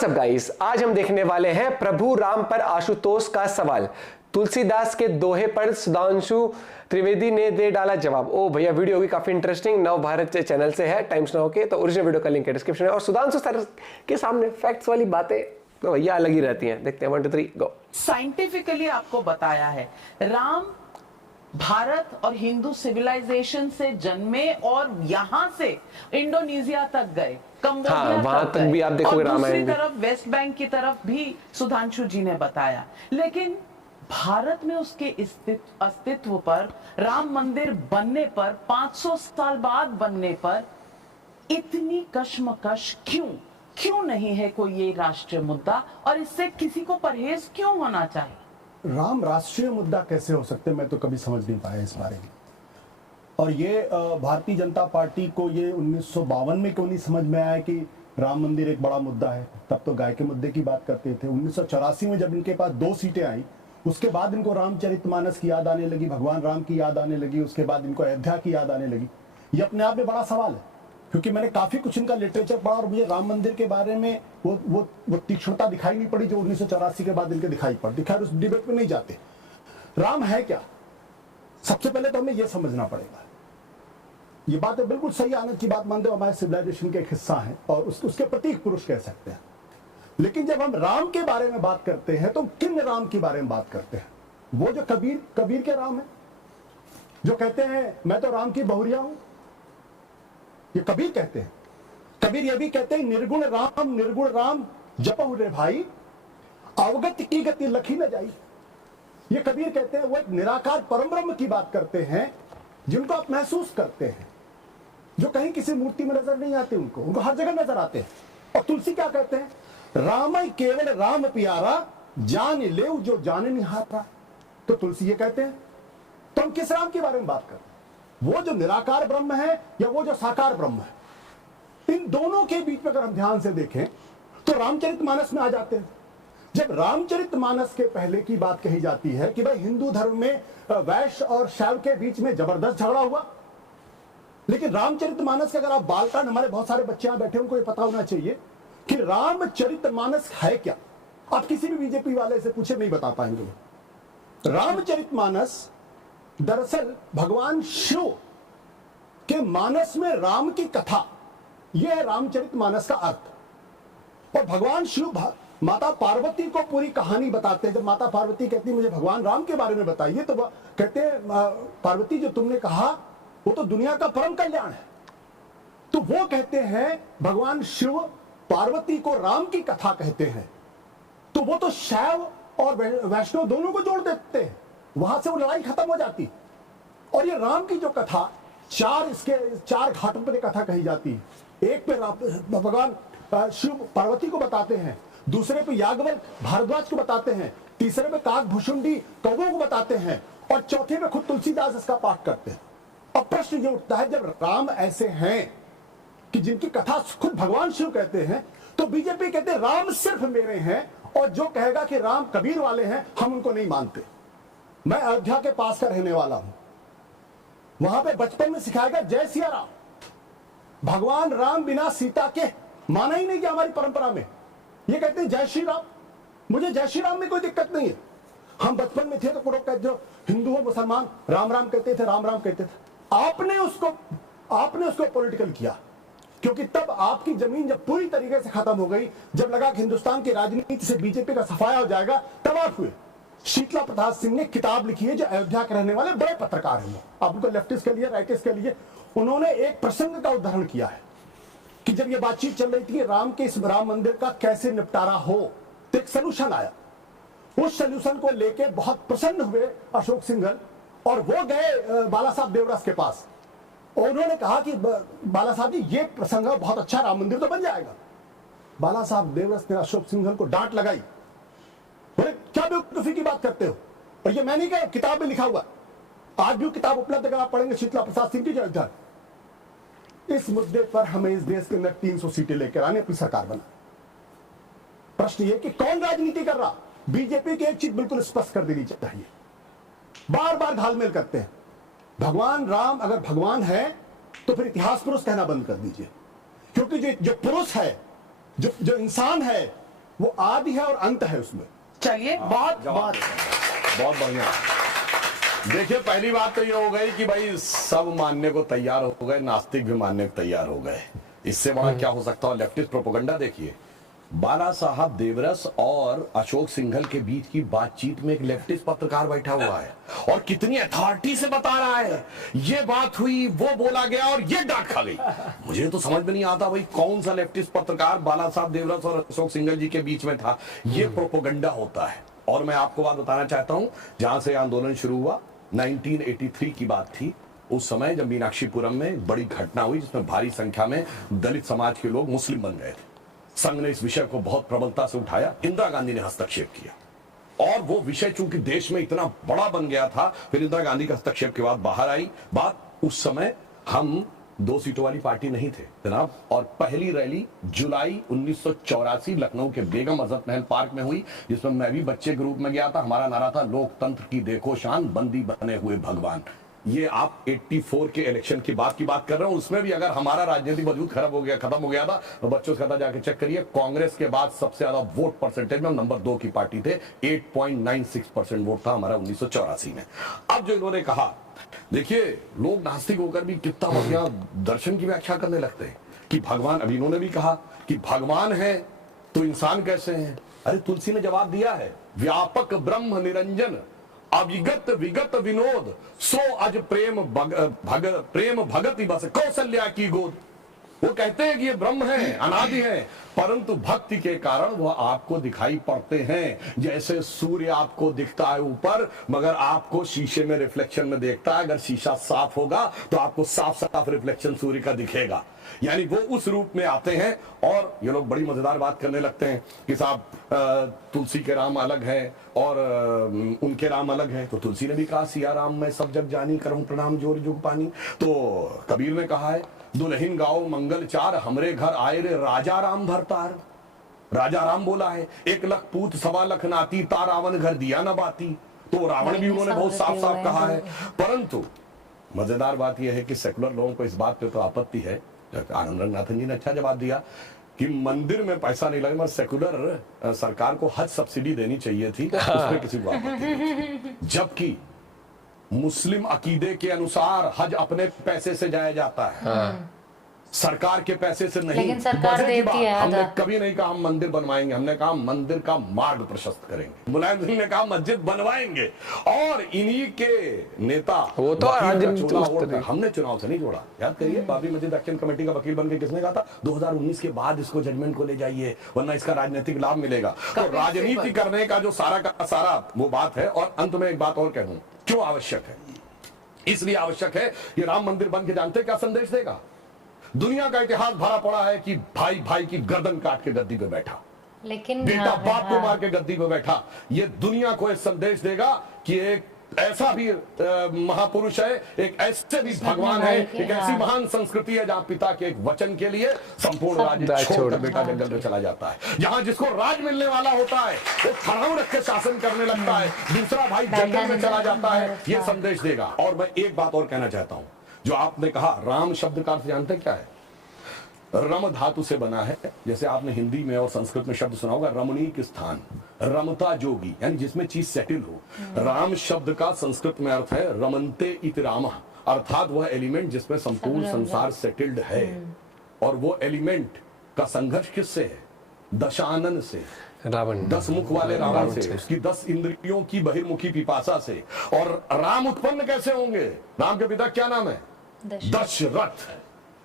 WhatsApp guys, आज हम देखने वाले हैं प्रभु राम पर आशुतोष का सवाल। तुलसीदास के दोहे पर सुधांशु त्रिवेदी ने दे डाला जवाब। ओ भैया, वीडियो होगी काफी इंटरेस्टिंग। नव भारत चैनल से है, टाइम्स नाउ के, तो ओरिजिनल वीडियो का लिंक है डिस्क्रिप्शन में। और सुधांशु सर के सामने फैक्ट्स वाली बातें तो भैया अलग ही रहती हैं। देखते हैं 1 2 3 गो। साइंटिफिकली आपको बताया है, राम भारत और हिंदू सिविलाइजेशन से जन्मे और यहां से इंडोनेशिया तक गए, कंबोडिया वहां तक भी आप देखोगे और दूसरी रामायण भी। तरफ वेस्ट बैंक की तरफ भी सुधांशु जी ने बताया। लेकिन भारत में उसके अस्तित्व पर, राम मंदिर बनने पर, 500 साल बाद बनने पर इतनी कश्मकश क्यों नहीं है कोई ये राष्ट्रीय मुद्दा, और इससे किसी को परहेज क्यों होना चाहिए? राम राष्ट्रीय मुद्दा कैसे हो सकते, मैं तो कभी समझ नहीं पाया इस बारे में। और ये भारतीय जनता पार्टी को ये 1952 में क्यों नहीं समझ में आया कि राम मंदिर एक बड़ा मुद्दा है। तब तो गाय के मुद्दे की बात करते थे। 1984 में जब इनके पास 2 सीटें आई, उसके बाद इनको रामचरितमानस की याद आने लगी, भगवान राम की याद आने लगी, उसके बाद इनको अयोध्या की याद आने लगी। ये अपने आप में बड़ा सवाल है, क्योंकि मैंने काफी कुछ इनका लिटरेचर पढ़ा और मुझे राम मंदिर के बारे में वो तीक्ष्णता दिखाई नहीं पड़ी जो 1984 के बाद इनके दिखाई पड़ती। खैर, उस डिबेट में नहीं जाते। राम है क्या, सबसे पहले तो हमें यह समझना पड़ेगा। ये बात है बिल्कुल सही, आनंद की बात मानते हो, हमारे सिविलाइजेशन का एक हिस्सा है और उसके प्रतीक पुरुष कह सकते हैं। लेकिन जब हम राम के बारे में बात करते हैं तो किन राम के बारे में बात करते हैं? वो जो कबीर के राम है, जो कहते हैं मैं तो राम की बहुरिया हूं, ये कबीर कहते हैं। कबीर ये भी कहते हैं निर्गुण राम जपहु रे भाई, अवगत की गति लखी न जाई। ये कबीर कहते हैं। वो एक निराकार परमब्रह्म की बात करते हैं जिनको आप महसूस करते हैं, जो कहीं किसी मूर्ति में नजर नहीं आते, उनको हर जगह नजर आते हैं। और तुलसी क्या कहते हैं? रामय केवल राम प्यारा, जान ले जो जाने निहारा। तो तुलसी ये कहते हैं। तो हम किस राम के बारे में बात करते हैं? वो जो निराकार ब्रह्म है या वो जो साकार ब्रह्म है? इन दोनों के बीच में अगर हम ध्यान से देखें तो रामचरितमानस में आ जाते हैं। जब रामचरितमानस के पहले की बात कही जाती है कि भाई हिंदू धर्म में वैश्य और शैव के बीच में जबरदस्त झगड़ा हुआ, लेकिन रामचरितमानस के अगर आप बालकांड, हमारे बहुत सारे बच्चे यहां बैठे, उनको ये पता होना चाहिए कि रामचरितमानस है क्या। आप किसी भी बीजेपी वाले से पूछे, नहीं बता पाएंगे। रामचरितमानस दरअसल भगवान शिव के मानस में राम की कथा, यह है रामचरितमानस का अर्थ। और भगवान शिव माता पार्वती को पूरी कहानी बताते हैं। जब माता पार्वती कहती मुझे भगवान राम के बारे में बताइए, तो कहते हैं पार्वती जो तुमने कहा वो तो दुनिया का परम कल्याण है। तो वो कहते हैं भगवान शिव पार्वती को राम की कथा कहते हैं। तो वो तो शैव और वैष्णव दोनों को जोड़ देते हैं, वहां से वो लड़ाई खत्म हो जाती। और ये राम की जो कथा, 4 घाटों पर कथा कही जाती है। एक पे भगवान शिव पार्वती को बताते हैं, दूसरे पे याज्ञवल्क्य भारद्वाज को बताते हैं, तीसरे पे काकभुशुंडी कौवों को बताते हैं, और चौथे पे खुद तुलसीदास इसका पाठ करते हैं। अब प्रश्न ये उठता है, जब राम ऐसे हैं कि जिनकी कथा खुद भगवान शिव कहते हैं, तो बीजेपी कहते हैं राम सिर्फ मेरे हैं, और जो कहेगा कि राम कबीर वाले हैं, हम उनको नहीं मानते। मैं अयोध्या के पास का रहने वाला हूं, वहां पे बचपन में सिखाया गया जय सिया राम। भगवान राम बिना सीता के माना ही नहीं गया हमारी परंपरा में। ये कहते हैं जय श्री राम। मुझे जय श्री राम में कोई दिक्कत नहीं है। हम बचपन में थे तो लोग कहते, जो हिंदू हो मुसलमान राम राम कहते थे, राम राम कहते थे। आपने उसको पॉलिटिकल किया, क्योंकि तब आपकी जमीन जब पूरी तरीके से खत्म हो गई, जब लगा कि हिंदुस्तान की राजनीति से बीजेपी का सफाया हो जाएगा, तब आप हुए। शीतला प्रसाद सिंह ने किताब लिखी है, जो अयोध्या के रहने वाले बड़े पत्रकार हैं, आप उनको लेफ्टिस्ट के लिए, राइटिस्ट के लिए, उन्होंने एक प्रसंग का उदाहरण किया है कि जब ये बातचीत चल रही थी कि राम के इस राम मंदिर का कैसे निपटारा हो, तो एक सोल्यूशन आया। उस सोल्यूशन को लेके बहुत प्रसन्न हुए अशोक सिंघल, और वो गए बाला साहब देवरस के पास, और उन्होंने कहा कि बाला साहब जी, ये प्रसंग बहुत अच्छा, राम मंदिर तो बन जाएगा। बाला साहब देवरस ने अशोक सिंघल को डांट लगाई, बोले क्या बेवकूफी की बात करते हो। और ये मैं नहीं कहा, किताब में लिखा हुआ, आज भी किताब उपलब्ध अगर आप पढ़ेंगे, शीतला प्रसाद सिंह की जो अयोध्या। इस मुद्दे पर हमें इस देश के अंदर 300 सीटें लेकर आने, अपनी सरकार बना। प्रश्न ये कि कौन राजनीति कर रहा? बीजेपी की एक चीज बिल्कुल स्पष्ट कर देनी चाहिए, बार बार घालमेल करते हैं। भगवान राम अगर भगवान है तो फिर इतिहास पुरुष कहना बंद कर दीजिए, क्योंकि जो पुरुष है, जो इंसान है, वो आदि है और अंत है उसमें। चलिए, बहुत बहुत बहुत बढ़िया। देखिए, पहली बात तो ये हो गई कि भाई सब मानने को तैयार हो गए, नास्तिक भी मानने को तैयार हो गए। इससे बड़ा क्या हो सकता है? लेफ्टिस्ट प्रोपेगेंडा देखिए, बाला साहब देवरस और अशोक सिंघल के बीच की बातचीत में एक लेफ्टिस्ट पत्रकार बैठा हुआ है और कितनी अथॉरिटी से बता रहा है ये बात हुई, वो बोला गया और ये डांट खा गई। मुझे तो समझ में नहीं आता भाई कौन सा लेफ्टिस्ट पत्रकार बाला साहब देवरस और अशोक सिंघल जी के बीच में था। ये प्रोपेगेंडा होता है। और मैं आपको बात बताना चाहता हूं, जहां से आंदोलन शुरू हुआ 1983 की बात थी। उस समय जब मीनाक्षीपुरम में बड़ी घटना हुई जिसमें भारी संख्या में दलित समाज के लोग मुस्लिम बन गए थे, संघ ने इस विषय को बहुत प्रबलता से उठाया। इंदिरा गांधी ने हस्तक्षेप किया और वो विषय चूंकि देश में इतना बड़ा बन गया था, फिर इंदिरा गांधी के हस्तक्षेप के बाद बाहर आई बात। उस समय हम 2 सीटों वाली पार्टी नहीं थे जनाब, और पहली रैली जुलाई 1984 लखनऊ के बेगम अजहर महल पार्क में हुई, जिसमें मैं भी बच्चे के रूप में गया था। हमारा नारा था, लोकतंत्र की देखो शान, बंदी बने हुए भगवान। ये आप 84 के इलेक्शन की बात कर रहे हो। उसमें भी अगर हमारा राजनीतिक वजूद खत्म हो गया था तो बच्चों से कहता जाके चेक करिए, कांग्रेस के बाद सबसे ज्यादा वोट परसेंटेज में नंबर 2 की पार्टी थे। 8.96% वोट था हमारा 1984 में। अब जो इन्होंने कहा, देखिए लोग नास्तिक होकर भी कितना बढ़िया दर्शन की व्याख्या करने लगते हैं कि भगवान, अभी इन्होंने भी कहा कि भगवान है तो इंसान कैसे हैं। अरे तुलसी ने जवाब दिया है, व्यापक ब्रह्म निरंजन अविगत विगत विनोद सो अज प्रेम भगति बस कौशल्या की गोद। वो कहते हैं कि ये ब्रह्म है, अनादि है, परंतु भक्ति के कारण वह आपको दिखाई पड़ते हैं। जैसे सूर्य आपको दिखता है ऊपर, मगर आपको शीशे में रिफ्लेक्शन में देखता है। अगर शीशा साफ होगा तो आपको साफ साफ रिफ्लेक्शन सूर्य का दिखेगा। यानी वो उस रूप में आते हैं। और ये लोग बड़ी मजेदार बात करने लगते हैं कि साहब तुलसी के राम अलग है और उनके राम अलग है। तो तुलसी ने भी कहा, सिया राम मैं सब जग जानी, करूं प्रणाम जोर जुग पानी। तो कबीर ने कहा है, दुल्हिन गाओ मंगल चार, हमरे घर आए रे राजा राम भरतार। राजा राम बोला है, 1 लाख पूत 1.25 लाख नाती, ता रावण घर दिया न बाती। तो रावण भी उन्होंने बहुत साफ साफ कहा है। परंतु मजेदार बात यह है कि सेकुलर लोगों को इस बात पे तो आपत्ति है। आनंद रंगनाथन जी ने अच्छा जवाब दिया कि मंदिर में पैसा नहीं लगे, मगर सेकुलर सरकार को हज सब्सिडी देनी चाहिए थी, उसमें किसी को आपत्ति नहीं। जबकि मुस्लिम अकीदे के अनुसार हज अपने पैसे से जाया जाता है, सरकार के पैसे से नहीं। लेकिन सरकार देती है। हमने कभी नहीं कहा हम मंदिर बनवाएंगे, हमने कहा मंदिर का मार्ग प्रशस्त करेंगे। मुलायम सिंह ने कहा मस्जिद बनवाएंगे। और इन्हीं के नेता वो तो हमने चुनाव से नहीं जोड़ा। याद करिए, बाबरी मस्जिद एक्शन कमेटी का वकील बनकर किसने कहा था, 2019 के बाद इसको जजमेंट को ले जाइए वरना इसका राजनीतिक लाभ मिलेगा। तो राजनीति करने का जो सारा का सारा वो बात है। और अंत में एक बात और कह दूं, क्यों आवश्यक है? इसलिए आवश्यक है कि राम मंदिर बन के जानते क्या संदेश देगा? दुनिया का इतिहास भरा पड़ा है कि भाई भाई की गर्दन काट के गद्दी पे बैठा, लेकिन बेटा बाप को मार के गद्दी पे बैठा। ये दुनिया को एक संदेश देगा कि एक ऐसा भी महापुरुष है, एक ऐसे भी भगवान है, एक ऐसी महान संस्कृति है जहां पिता के एक वचन के लिए संपूर्ण राज्य छोड़कर बेटा जंगल में चला जाता है। जहां जिसको राज मिलने वाला होता है वो खड़ाऊ रख के शासन करने लगता है, दूसरा भाई जंगल में चला जाता है। ये संदेश देगा। और मैं एक बात और कहना चाहता हूं, जो आपने कहा राम शब्द का अर्थ जानते क्या है? रम धातु से बना है। जैसे आपने हिंदी में और संस्कृत में शब्द सुना होगा, रमणीक स्थान, रमता जोगी, यानी जिसमें चीज सेटल हो। राम शब्द का संस्कृत में अर्थ है रमन्ते इति रामः, अर्थात वह एलिमेंट जिसमें संपूर्ण संसार सेटल्ड है। और वो एलिमेंट का संघर्ष किससे है? दशानन से, रावण, 10 मुख वाले रावण से, उसकी 10 इंद्रियों की बहिर्मुखी पिपासा से। और राम उत्पन्न कैसे होंगे? राम के पिता क्या नाम है? दशरथ।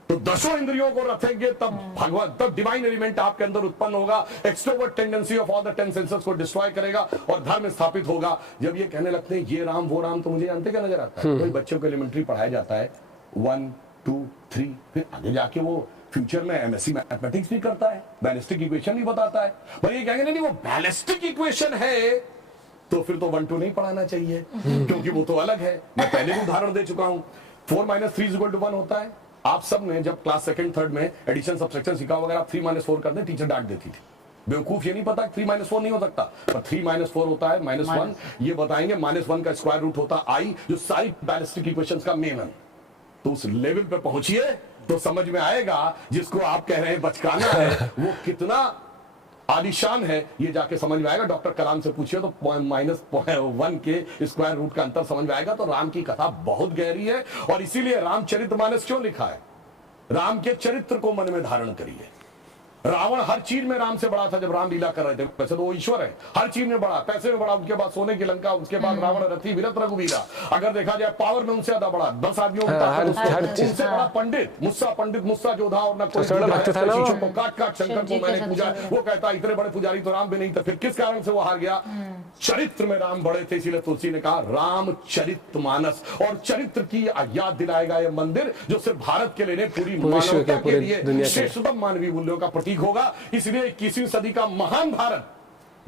तो 10 इंद्रियों को रखेंगे तब भगवान, तब डिवाइन एलिमेंट आपके अंदर उत्पन्न होगा। Extrovert tendency of all the 10 senses को डिस्ट्रॉय करेगा और धर्म स्थापित होगा। जब ये कहने लगते हैं ये राम वो राम, तो मुझे जानते क्या नजर आता है? बच्चों को एलिमेंट्री पढ़ाया जाता है 1 2 3, फिर आगे जाके वो फ्यूचर में एमएससी मैथमेटिक्स भी करता है, बैलिस्टिक इक्वेशन भी बताता है। पर ये कहेंगे नहीं वो बैलिस्टिक इक्वेशन है तो फिर तो 1 2 नहीं पढ़ाना चाहिए क्योंकि वो तो अलग है। मैं पहले भी उदाहरण दे चुका हूं, 4 - 3 = 1 होता है। आप सब ने जब क्लास 2nd 3rd में एडिशन सब्ट्रैक्शन सीखा वगैरह, 3 - 4 कर दे, टीचर डांट देती थी। बेवकूफ ये नहीं पता 3 - 4 नहीं हो सकता, पर 3 - 4 होता है -1। ये बताएंगे -1 का स्क्वायर रूट होता I, जो सारी बैलिस्टिक इक्वेशंस का मेन है। तो उस लेवल पे पहुंचिए तो समझ में आएगा जिसको आप कह रहे हैं बचकाना है वो कितना आलिशान है, ये जाके समझ में आएगा। डॉक्टर कलाम से पूछिए तो -1 के स्क्वायर रूट का अंतर समझ में आएगा। तो राम की कथा बहुत गहरी है और इसीलिए रामचरितमानस क्यों लिखा है? राम के चरित्र को मन में धारण करिए। रावण हर चीज में राम से बड़ा था जब राम लीला कर रहे थे। वैसे तो वो ईश्वर है, हर चीज में बड़ा, पैसे में बड़ा, उनके बाद सोने की लंका, उसके बाद रावण रथी वीरत रघुवीरा। अगर देखा जाए पावर में उनसे ज्यादा बड़ा, 10 आदमियों में उनसे बड़ा पंडित मुस्सा जोधा और न कोई शिशु को काट शंकर को मैंने पूजा। वो कहता इतने बड़े पुजारी तो राम भी नहीं थे, फिर किस कारण से वो हार गया? चरित्र में राम बड़े थे, इसीलिए तुलसी ने कहा रामचरितमानस। और चरित्र की याद दिलाएगा ये मंदिर, जो सिर्फ भारत के लिए पूरी मानवता के लिए श्रेष्ठतम मानवीय मूल्यों का प्रतीक होगा। इसलिए 21वीं सदी का महान भारत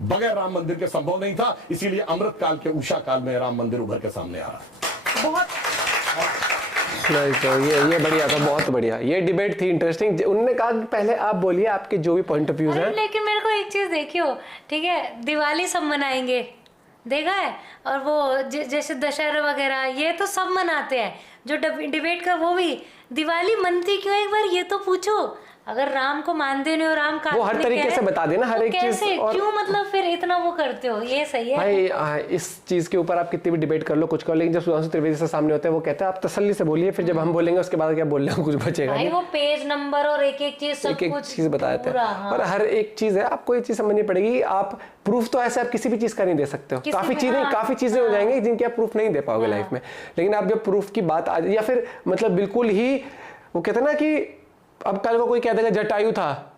बगैर राम मंदिर के संभव नहीं था। इसीलिए अमृत काल के उषा काल में राम मंदिर उभर के सामने आ रहा। बहुत तो ये बढ़िया था, बहुत बढ़िया। ये डिबेट थी इंटरेस्टिंग। उन्होंने कहा कि पहले आप बोलिए आपके जो भी पॉइंट ऑफ व्यूज हैं। लेकिन मेरे को एक चीज देखियो, ठीक है, दिवाली सब मनाएंगे, देखा है, और वो जैसे दशहरा वगैरह ये तो सब मनाते हैं। जो डिबेट का वो भी दिवाली मनती क्यों, एक बार ये तो पूछो। अगर राम को मानते नहीं हो, राम का वो हर तरीके से बता देना, हर एक चीज। और क्यों मतलब फिर इतना वो करते हो, ये सही है भाई? इस चीज के ऊपर आप कितनी भी डिबेट कर लो, कुछ कर लो, लेकिन जब सुधांशु त्रिवेदी से सामने होते हैं वो कहते हैं आप तसल्ली से बोलिए, फिर जब हम बोलेंगे उसके बाद क्या बोल रहे हो, कुछ बचेगा भाई। वो पेज नंबर और एक एक चीज, सब कुछ चीज बता देते हैं। हाँ। और हर एक चीज है, आपको ये चीज समझनी पड़ेगी। आप प्रूफ तो ऐसे आप किसी भी चीज का नहीं दे सकते हो। काफी चीजें हो जाएंगी जिनके आप प्रूफ नहीं दे पाओगे लाइफ में। लेकिन आप जब प्रूफ की बात आ जाए, या फिर मतलब बिल्कुल ही वो कहते हैं ना कि अब कल को कोई कह देगा जटायु था,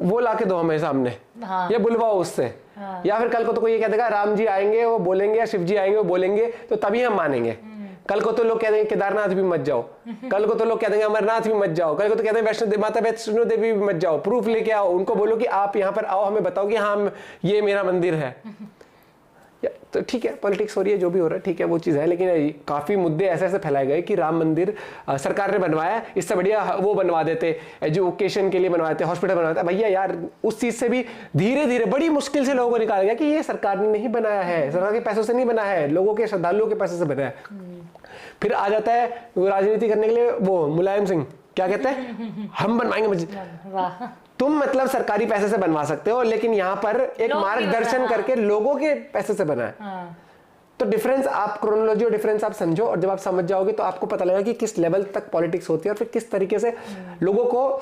वो लाके दो हमें सामने, हाँ। या बुलवाओ उससे, हाँ। या फिर कल को तो कोई ये कह देगा राम जी आएंगे वो बोलेंगे, या शिव जी आएंगे वो बोलेंगे, तो तभी हम मानेंगे। कल को तो लोग कह देंगे केदारनाथ भी मत जाओ, कल को तो लोग कह देंगे अमरनाथ भी मत जाओ, कल को तो कहते हैं वैष्णो देवी भी मत जाओ। प्रूफ लेके आओ, उनको बोलो कि आप यहाँ पर आओ, हमें बताओ कि हाँ ये मेरा मंदिर है। तो ठीक है, पॉलिटिक्स हो रही है, जो भी हो रहा है ठीक है, वो चीज़ है। लेकिन काफ़ी मुद्दे ऐसे ऐसे फैलाए गए कि राम मंदिर सरकार ने बनवाया, इससे बढ़िया वो बनवा देते, एजुकेशन के लिए बनवाते, हॉस्पिटल बनवाते। भैया यार, उस चीज़ से भी धीरे धीरे बड़ी मुश्किल से लोगों को निकाला गया कि ये सरकार ने नहीं बनाया है, सरकार के पैसों से नहीं बना है, लोगों के श्रद्धालुओं के पैसे से बना है। फिर आ जाता है राजनीति करने के लिए वो मुलायम सिंह, क्या कहते हैं, हम बनवाएंगे मस्जिद। तुम मतलब सरकारी पैसे से बनवा सकते हो, लेकिन यहाँ पर एक मार्गदर्शन करके लोगों के पैसे से बना है। हाँ। तो डिफरेंस आप क्रोनोलॉजी और डिफरेंस आप समझो, और जब आप समझ जाओगे तो आपको पता लगेगा कि किस लेवल तक पॉलिटिक्स होती है, और फिर किस तरीके से लोगों को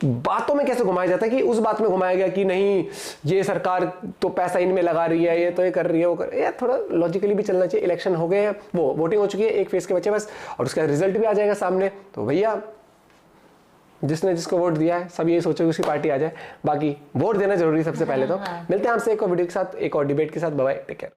बातों में कैसे घुमाया जाता है। कि उस बात में घुमाया गया कि नहीं ये सरकार तो पैसा इनमें लगा रही है, ये तो ये कर रही है, वो कर रही है। थोड़ा लॉजिकली भी चलना चाहिए। इलेक्शन हो गए हैं, वो वोटिंग हो चुकी है, एक फेज के बच्चे बस, और उसका रिजल्ट भी आ जाएगा सामने। तो भैया जिसने जिसको वोट दिया है सब यही सोचो कि उसकी पार्टी आ जाए। बाकी वोट देना जरूरी सबसे पहले। तो मिलते हैं आपसे एक और वीडियो के साथ, एक और डिबेट के साथ। Bye bye, take care.